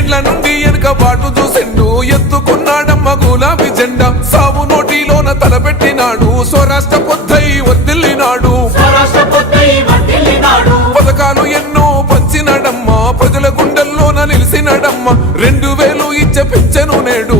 ఏండ్ల నుండి వెనుక బాటు చూసిండు ఎత్తుకున్నాడమ్మ గులాబీ జెండా. సావు నోటిలోన తలపెట్టినాడు స్వరాష్ట్ర పొద్దై వర్దిల్లినాడు వర్ధిల్లినాడు పథకాలు ఎన్నో పంచినడమ్మ ప్రజల గుండెల్లోన నిలిసినడమ్మ. రెండు వేలు ఇచ్చే పెంచెను నేడు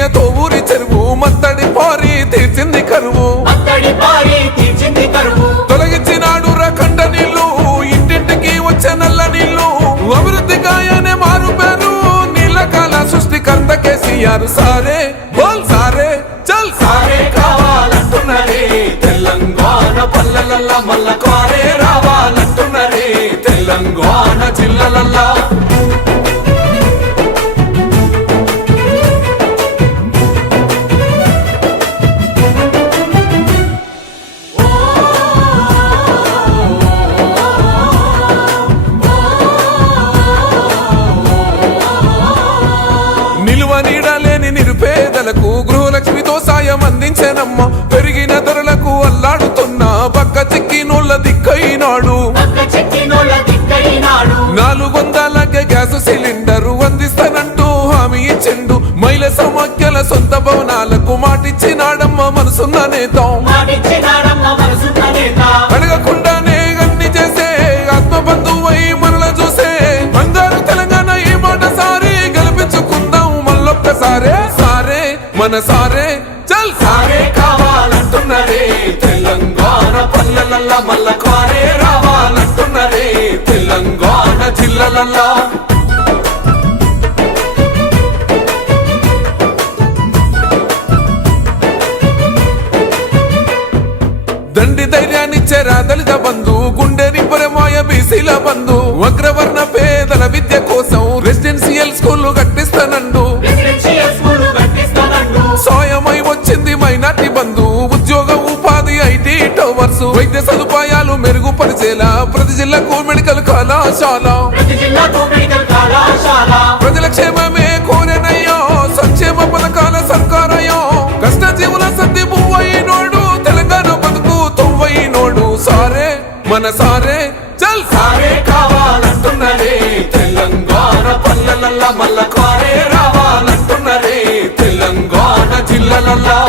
కోకతీయతో ఊరి చెరువు మత్తడి పారి తీర్చింది కరువు. తొలగించినాడు రకండ నీళ్ళు ఇంటింటికి వచ్చే నల్ల నీళ్ళు అభివృద్ధి గాయనే మారు పేరు నీళ్ళ కాల సృష్టికర్త కేసీఆర్ సారే బోల్ సారే చల్ సారే. కావాలంటున్నరే తెలంగాణ పల్లెలల్ల మల్ల నీడలేని నిరుపేదలకు గృహలక్ష్మితో సాయం అందించనమ్మ. పెరిగిన ధరలకు అల్లాడుతున్న పక్క చెక్కినోళ్ళ దిక్కైనాడు. నాలుగు వందలకే గ్యాస్ సిలిండర్ అందిస్తానంటూ హామీ ఇచ్చిండు. మహిళ సమాఖ్యల సొంత భవనాలకు మాటిచ్చినాడమ్మ మనసున్న నేత. మన సారే చల్. సారే కావాలంటున్నరే తెలంగాణ పల్లెలల్ల మల్ల కారే రావాలంటున్నరే తెలంగాణ జిల్లలల్లా. దండి ధైర్యాన్నిచ్చే దళిత బంధు గుండె నింపరమాయ బీసీల బంధు అగ్రవర్ణ వచ్చింది మైనార్టీ బంధు ఉద్యోగ ఉపాధి ఐటీ టవర్స్ వైద్య సదుపాయాలు మెరుగుపరిచేలా ప్రతి జిల్లాకు మెడికల్ కళాశాల. ప్రజల క్షేమమే కోరెనయ్యో సంక్షేమ పథకాల సర్కారయ్యో. కష్ట జీవుల సత్తి పువ్వైనోడు తెలంగాణ బతుకు తొవ్వైనోడు సారే మన సారే చల్! సారే కావాలంటున్నరే తెలంగాణ పల్లెలల్ల మల్ల love